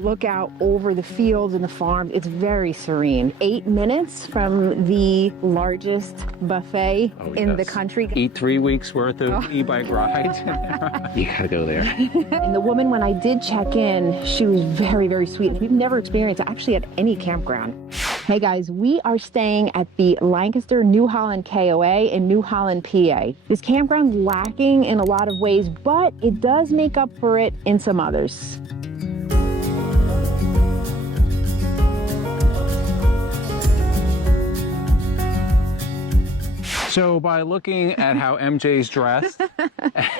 Look out over the fields and the farms. It's very serene. 8 minutes from the largest buffet in the country. Eat 3 weeks worth of e-bike rides. You gotta go there. And the woman, when I did check in, she was very, very sweet. We've never experienced it actually at any campground. Hey guys, we are staying at the Lancaster New Holland KOA in New Holland, PA. This campground's lacking in a lot of ways, but it does make up for it in some others. So by looking at how MJ's dressed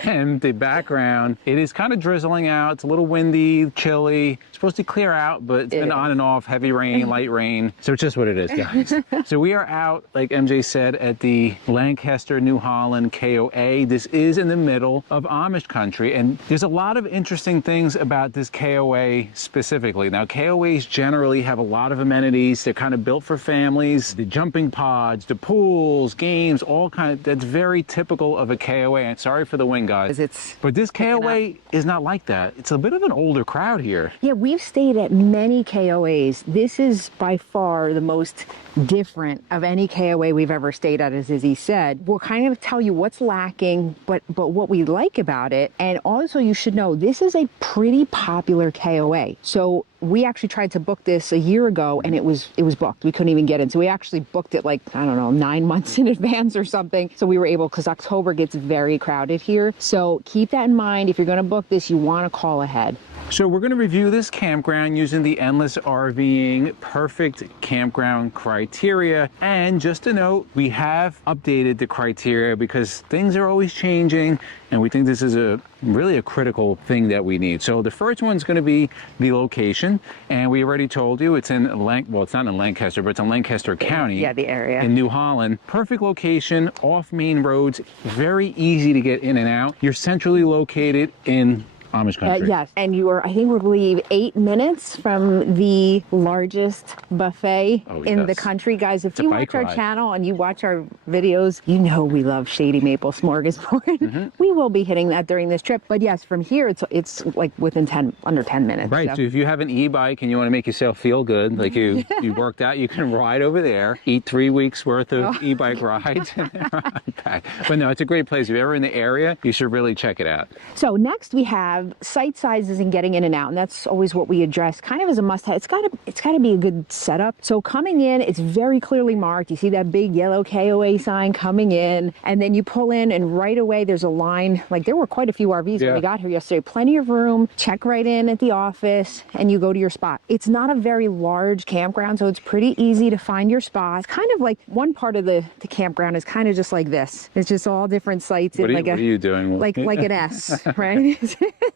and the background, it is kind of drizzling out. It's a little windy, chilly. It's supposed to clear out, but it's been on and off, heavy rain, light rain. So it's just what it is, guys. So we are out, like MJ said, at the Lancaster New Holland KOA. This is in the middle of Amish country, and there's a lot of interesting things about this KOA specifically. Now, KOAs generally have a lot of amenities. They're kind of built for families. The jumping pods, the pools, games, all kind of, that's very typical of a KOA. And sorry for the wind, guys. But this KOA is not like that. It's a bit of an older crowd here. Yeah, we've stayed at many KOAs. This is by far the most different of any KOA we've ever stayed at, as Izzy said. We'll kind of tell you what's lacking, but what we like about it. And also you should know, this is a pretty popular KOA. So we actually tried to book this a year ago and it was booked. We couldn't even get in. So we actually booked it like, I don't know, 9 months in advance or something. So we were able, because October gets very crowded here. So keep that in mind. If you're going to book this, you want to call ahead. So we're going to review this campground using the Endless RVing perfect campground criteria. And just a note, we have updated the criteria because things are always changing. And we think this is really a critical thing that we need. So the first one's going to be the location. And we already told you it's in well, it's not in Lancaster, but it's in Lancaster County. Yeah, the area. In New Holland. Perfect location, off main roads, very easy to get in and out. You're centrally located in Amish country. Yes, and you are, I think we believe, 8 minutes from the largest buffet in the country. Guys, if you watch our channel and you watch our videos, you know we love Shady Maple Smorgasbord. We will be hitting that during this trip. But yes, from here, it's like within under 10 minutes. Right, so if you have an e-bike and you want to make yourself feel good, like you worked out, you can ride over there, eat 3 weeks worth of e-bike rides. But no, it's a great place. If you're ever in the area, you should really check it out. So next we have site sizes and getting in and out, and that's always what we address kind of as a must-have. It's got to be a good setup. So coming in, it's very clearly marked. You see that big yellow KOA sign coming in, and then you pull in and right away there's a line. Like there were quite a few RVs when we got here yesterday. Plenty of room. Check right in at the office and you go to your spot. It's not a very large campground, so it's pretty easy to find your spot. It's kind of like one part of the campground is kind of just like this. It's just all different sites. What are you doing? Like an S, right?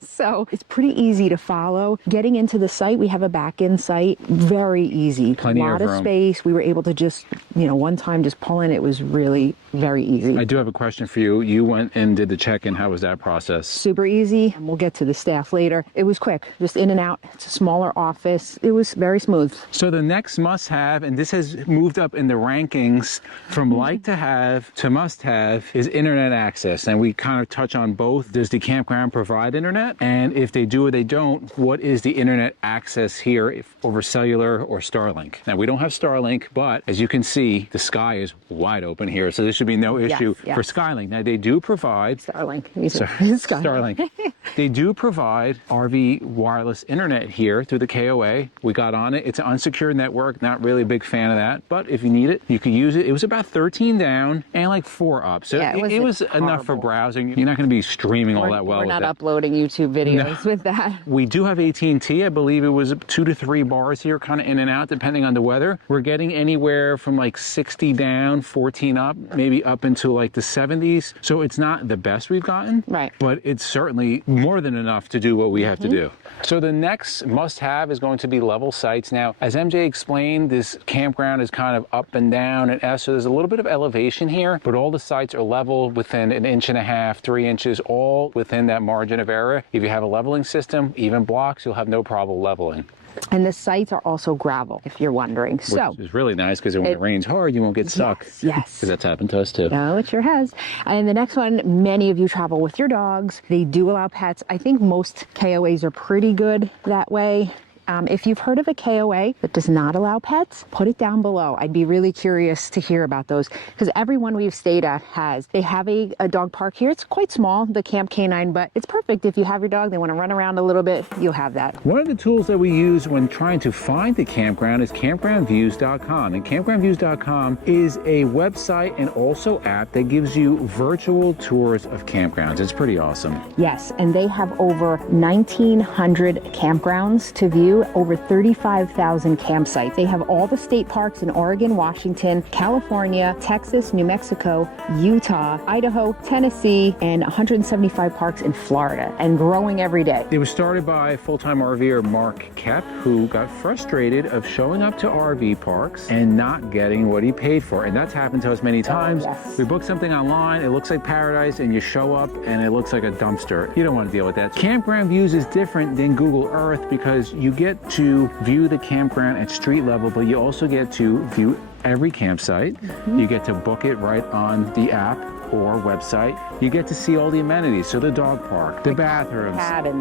So it's pretty easy to follow. Getting into the site, we have a back-in site, very easy. Plenty of room. A lot of space. We were able to just, one time just pull in. It was really very easy. I do have a question for you. You went and did the check-in. How was that process? Super easy. And we'll get to the staff later. It was quick, just in and out. It's a smaller office. It was very smooth. So the next must-have, and this has moved up in the rankings from like to have to must-have, is internet access. And we kind of touch on both. Does the campground provide internet? And if they do or they don't, what is the internet access here over cellular or Starlink? Now, we don't have Starlink, but as you can see, the sky is wide open here, so there should be no issue for Skylink. Now, they do provide Starlink. Starlink. They do provide RV wireless internet here through the KOA. We got on it. It's an unsecured network. Not really a big fan of that, but if you need it, you can use it. It was about 13 down and like 4 up, so it was enough for browsing. You're not going to be streaming all that well. We're not uploading YouTube videos with that. We do have AT&T. I believe it was 2 to 3 bars here, kind of in and out, depending on the weather. We're getting anywhere from like 60 down, 14 up, maybe up into like the 70s. So it's not the best we've gotten, but it's certainly more than enough to do what we have to do. So the next must-have is going to be level sites. Now, as MJ explained, this campground is kind of up and down and so there's a little bit of elevation here, but all the sites are level within 1.5 inches, 3 inches, all within that margin of error. If you have a leveling system, even blocks, you'll have no problem leveling. And the sites are also gravel, if you're wondering. Which is really nice because when it rains hard, you won't get stuck. Yes. Because that's happened to us too. No, it sure has. And the next one, many of you travel with your dogs. They do allow pets. I think most KOAs are pretty good that way. If you've heard of a KOA that does not allow pets, put it down below. I'd be really curious to hear about those because everyone we've stayed at has. They have a dog park here. It's quite small, the Camp Canine, but it's perfect if you have your dog, they want to run around a little bit, you'll have that. One of the tools that we use when trying to find the campground is campgroundviews.com. And campgroundviews.com is a website and also app that gives you virtual tours of campgrounds. It's pretty awesome. Yes, and they have over 1,900 campgrounds to view, over 35,000 campsites. They have all the state parks in Oregon, Washington, California, Texas, New Mexico, Utah, Idaho, Tennessee, and 175 parks in Florida, and growing every day. It was started by full-time RVer Mark Kep, who got frustrated of showing up to RV parks and not getting what he paid for. And that's happened to us many times. Yes. We book something online, it looks like paradise, and you show up and it looks like a dumpster. You don't want to deal with that. Campground Views is different than Google Earth because you get to view the campground at street level, but you also get to view every campsite. You get to book it right on the app or website. You get to see all the amenities, so the dog park, the bathrooms,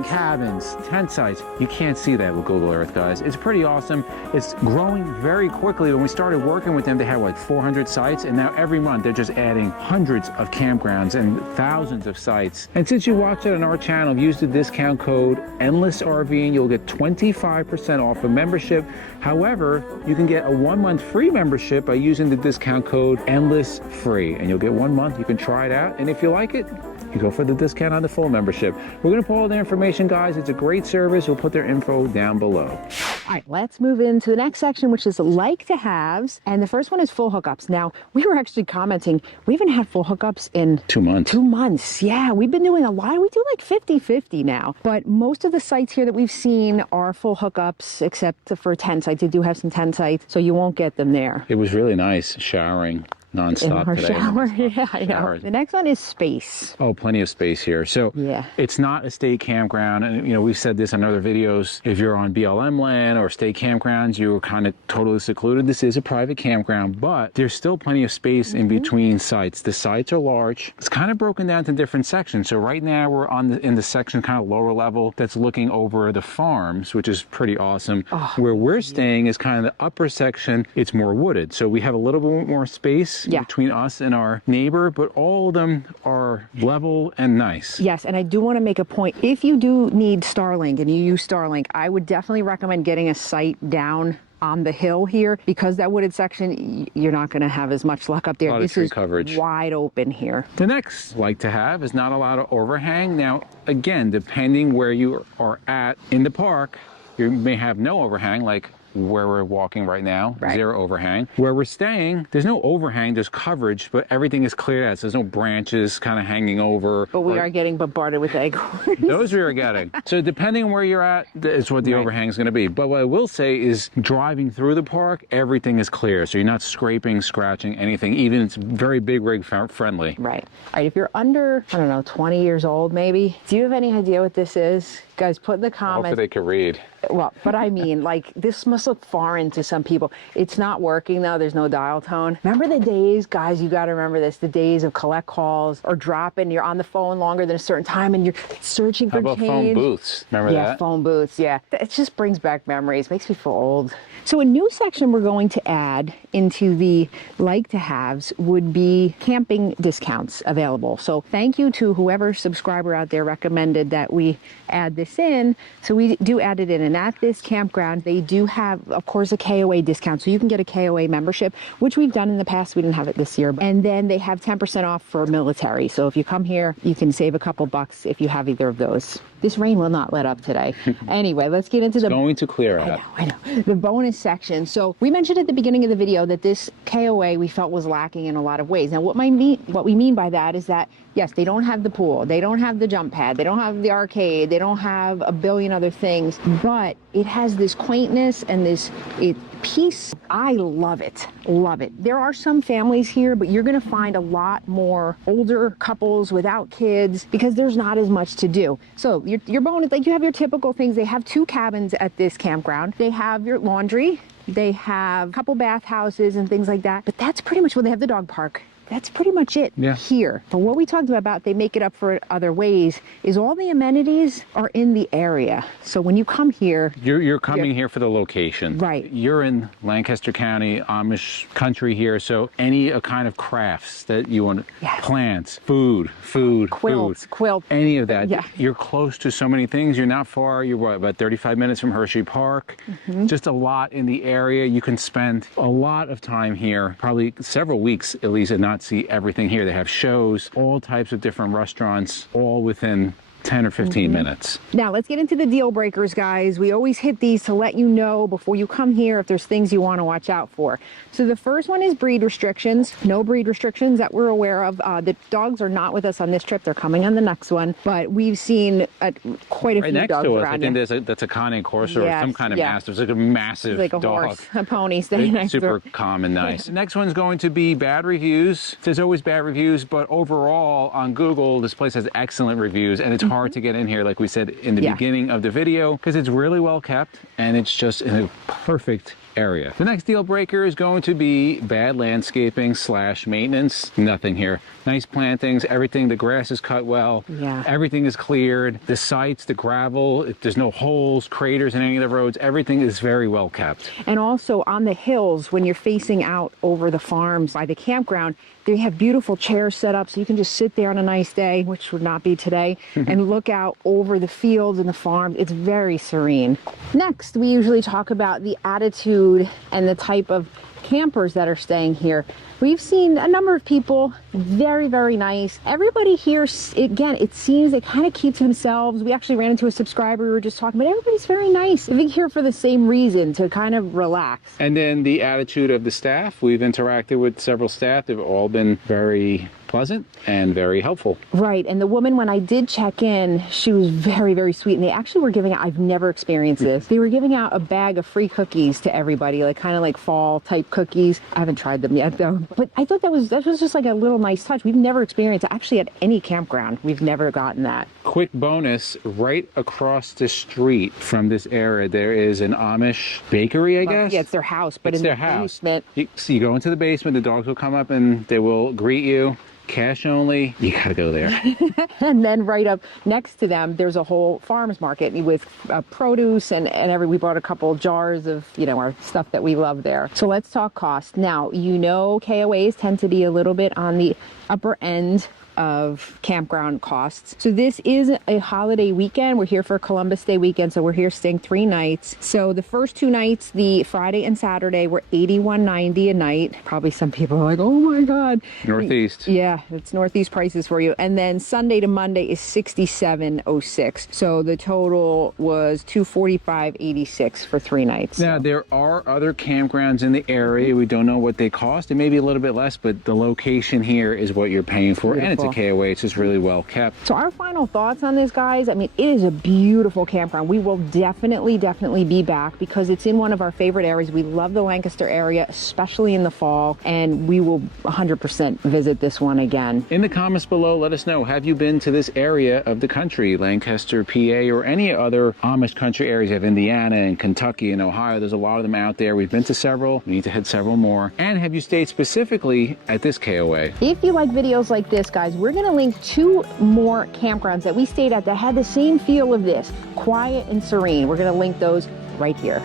cabins, tent sites. You can't see that with Google Earth, guys. It's pretty awesome. It's growing very quickly. When we started working with them, they had like 400 sites, and now every month they're just adding hundreds of campgrounds and thousands of sites. And since you watch it on our channel, use the discount code EndlessRVing, you'll get 25% off a membership. However, you can get a 1-month free membership by using the discount code EndlessFree, and you'll get 1 month. You can try it out, and if you like it, you go for the discount on the full membership. We're going to put all their information, guys. It's a great service. We'll put their info down below. All right, let's move into the next section, which is like to haves. And the first one is full hookups. Now, we were actually commenting, we haven't had full hookups in 2 months. 2 months. Yeah, we've been doing a lot. We do like 50-50 now. But most of the sites here that we've seen are full hookups, except for tent sites. They do have some tent sites, so you won't get them there. It was really nice showering nonstop in our today. shower. Yeah, I know. The next one is space. Oh, plenty of space here. So yeah, it's not a state campground. And, you know, we've said this in other videos. If you're on BLM land or state campgrounds, you're kind of totally secluded. This is a private campground, but there's still plenty of space in between sites. The sites are large. It's kind of broken down to different sections. So right now we're in the section kind of lower level that's looking over the farms, which is pretty awesome. Where we're staying is kind of the upper section. It's more wooded. So we have a little bit more space between us and our neighbor, but all of them are level and nice. Yes, and I do want to make a point. If you do need Starlink and you use Starlink, I would definitely recommend getting a site down on the hill here, because that wooded section, you're not going to have as much luck up there. This is coverage. Wide open here. The next like to have is not a lot of overhang. Now, again, depending where you are at in the park, you may have no overhang, like where we're walking right now, zero overhang. Where we're staying, there's no overhang, there's coverage, but everything is cleared out. So there's no branches kind of hanging over. But we are getting bombarded with acorns. Those we are getting. So depending on where you're at, is what the overhang is going to be. But what I will say is driving through the park, everything is clear. So you're not scraping, scratching, anything. Even it's very big rig friendly. Right. All right, if you're under, I don't know, 20 years old maybe, do you have any idea what this is? Guys, put in the comments. Hopefully they could read. Well, but I mean, like, this must look foreign to some people. It's not working though. There's no dial tone. Remember the days, guys, you got to remember this, the days of collect calls or dropping. You're on the phone longer than a certain time and you're searching for change. How about phone booths? Remember that? Yeah, phone booths. Yeah. It just brings back memories. Makes me feel old. So a new section we're going to add into the like to haves would be camping discounts available. So thank you to whoever subscriber out there recommended that we add this in. So we do add it in, and at this campground, they do have, of course, a KOA discount. So you can get a KOA membership, which we've done in the past. We didn't have it this year. And then they have 10% off for military. So if you come here, you can save a couple bucks if you have either of those. This rain will not let up today. Anyway, let's get into the... It's going to clear out. I know. The bonus section. So we mentioned at the beginning of the video that this KOA we felt was lacking in a lot of ways. Now what we mean by that is that, yes, they don't have the pool, they don't have the jump pad, they don't have the arcade, they don't have a billion other things, but it has this quaintness and this peace. I love it. Love it. There are some families here, but you're going to find a lot more older couples without kids because there's not as much to do. So your bonus, like, you have your typical things. They have 2 cabins at this campground. They have your laundry. They have a couple bathhouses and things like that. But that's pretty much what they have. The dog park. that's pretty much it here. But what we talked about, they make it up for it other ways, is all the amenities are in the area. So when you come here, you're coming here for the location. Right. You're in Lancaster County, Amish country here, so any kind of crafts that you want, plants, food, quilts, any of that. You're close to so many things. You're not far. You're what, about 35 minutes from Hershey Park. Just a lot in the area. You can spend a lot of time here, probably several weeks at least, and not see everything here. They have shows, all types of different restaurants, all within 10 or 15 minutes. Now let's get into the deal breakers, guys. We always hit these to let you know before you come here if there's things you want to watch out for. So the first one is breed restrictions. No breed restrictions that we're aware of. The dogs are not with us on this trip. They're coming on the next one, but we've seen quite a few next dogs to us, around I think that's a Cane Corso or some kind of mastiff. It's like a massive like a dog. horse, a pony staying next to super calm and nice. The next one's going to be bad reviews. There's always bad reviews, but overall on Google, this place has excellent reviews, and it's hard to get in here, like we said in the beginning of the video, because it's really well kept and it's just in a perfect area. The next deal breaker is going to be bad landscaping / maintenance. Nothing here. Nice plantings, everything. The grass is cut well. Everything is cleared. The sites, the gravel, there's no holes, craters in any of the roads. Everything is very well kept. And also on the hills, when you're facing out over the farms by the campground, they have beautiful chairs set up so you can just sit there on a nice day, which would not be today, and look out over the fields and the farms. It's very serene. Next, we usually talk about the attitude and the type of campers that are staying here. We've seen a number of people, very, very nice. Everybody here, again, it seems they kind of keep to themselves. We actually ran into a subscriber we were just talking about. Everybody's very nice. I think here for the same reason, to kind of relax. And then the attitude of the staff. We've interacted with several staff. They've all been very pleasant and very helpful. Right. And the woman, when I did check in, she was very, very sweet. And they actually were giving out, I've never experienced this, they were giving out a bag of free cookies to everybody, like kind of like fall type cookies. I haven't tried them yet though. But I thought that was just like a little nice touch. We've never experienced it. Actually at any campground. We've never gotten that. Quick bonus, right across the street from this area, there is an Amish bakery, I guess? Yeah, it's their house, but it's in their the house. basement. So you go into the basement, the dogs will come up and they will greet you. Cash only, you gotta go there. And then right up next to them, there's a whole farmers market with produce and we bought a couple jars of, our stuff that we love there. So let's talk cost. Now, KOAs tend to be a little bit on the upper end of campground costs. So this is a holiday weekend. We're here for Columbus Day weekend, so we're here staying 3 nights. So the first 2 nights, the Friday and Saturday, were $81.90 a night. Probably some people are like, oh my God. Northeast. Yeah, it's Northeast prices for you. And then Sunday to Monday is $67.06. So the total was $245.86 for 3 nights. Now, there are other campgrounds in the area. We don't know what they cost. It may be a little bit less, but the location here is what you're paying for. Beautiful. And it's a KOA. It's just really well kept. So our final thoughts on this, guys, I mean, it is a beautiful campground. We will definitely be back because it's in one of our favorite areas. We love the Lancaster area, especially in the fall, and we will 100% visit this one again. In the comments below, let us know, have you been to this area of the country, Lancaster, PA, or any other Amish country areas? You have Indiana and Kentucky and Ohio. There's a lot of them out there. We've been to several. We need to hit several more. And have you stayed specifically at this KOA? If you like videos like this, guys, we're going to link 2 more campgrounds that we stayed at that had the same feel of this, quiet and serene. We're going to link those right here.